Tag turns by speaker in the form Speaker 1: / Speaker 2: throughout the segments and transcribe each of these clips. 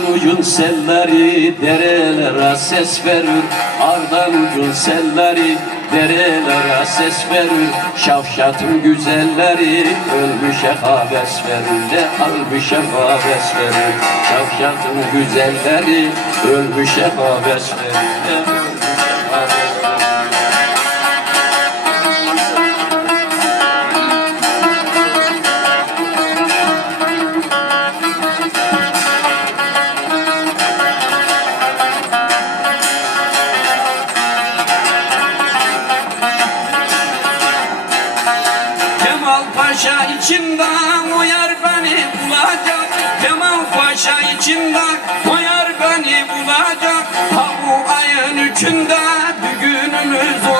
Speaker 1: ucun selleri derelere ses verir. Ardan ucun selleri derelere ses verir. Şavşatın güzelleri ölmüşe haves verir De almışe haves verir. Şavşatın güzelleri ölmüşe haves verir De ölmüşe haves verir Paşa içinden uyar beni bulacak. Kemal Paşa içinden uyar beni bulacak. Ha bu ayın üçünde düğünümüz olacak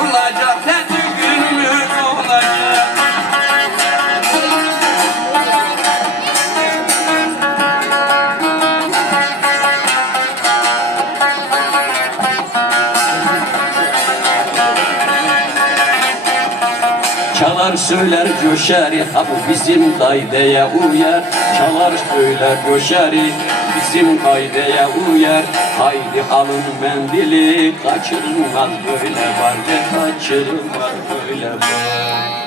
Speaker 1: Çalar söyler coşari ha bu bizim kaydeye uyar. Çalar söyler coşari bizim kaydeye uyar. Haydi alın mendili kaçırılmaz böyle var. Ve kaçırılmaz böyle var